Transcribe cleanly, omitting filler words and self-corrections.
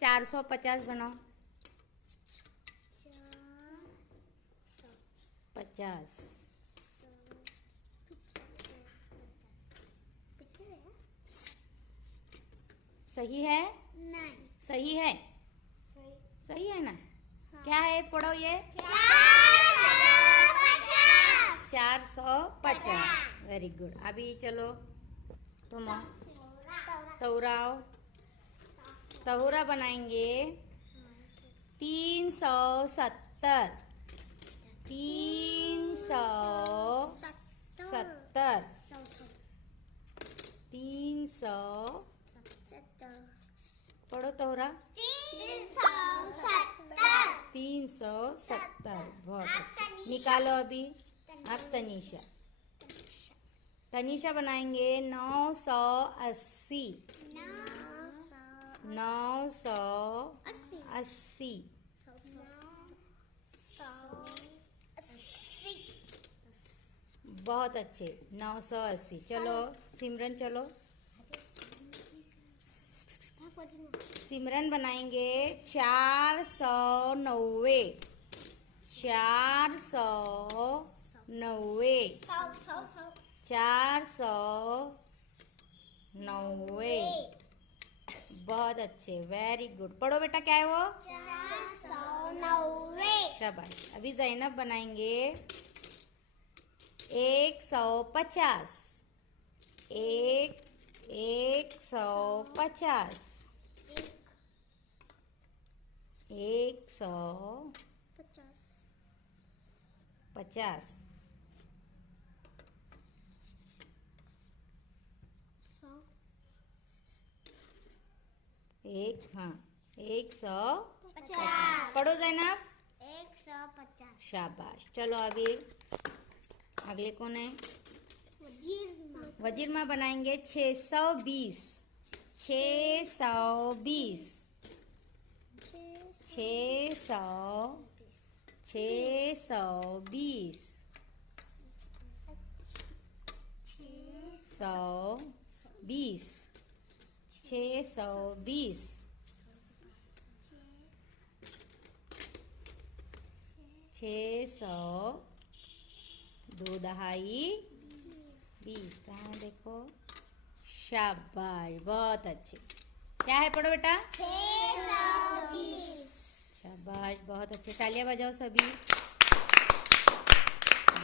450 बनाओ। 50 सही है? नहीं सही है? सही है ना? हाँ। क्या है पढ़ो ये? 450। Very good. अभी चलो तुम तौराओ। तहुरा बनाएंगे 370। 370। 300 पढ़ो तोहरा। 370। बहुत अच्छा। निकालो अभी। अब तनीषा। तनीषा बनाएंगे 980। 980। बहुत अच्छे। 980। चलो सिमरन चलो। सिमरन बनाएंगे 490। 490। 490। बहुत अच्छे। Very good. पढ़ो बेटा क्या है वो? 490। शाबाश। अभी जैनब बनाएंगे 150। 150। 150। हाँ 150। पढ़ो जैनब। 150। शाबाश। चलो अभी अगले कौन है? वजीर माँ बनाएंगे 620। 620। 620। 620। 620। 600 2 दहाई 20। कहाँ देखो? शाबाश। बहुत अच्छे। क्या है पढ़ो बेटा? 620। शाबाश। बहुत अच्छे। तालियां बजाओ सभी।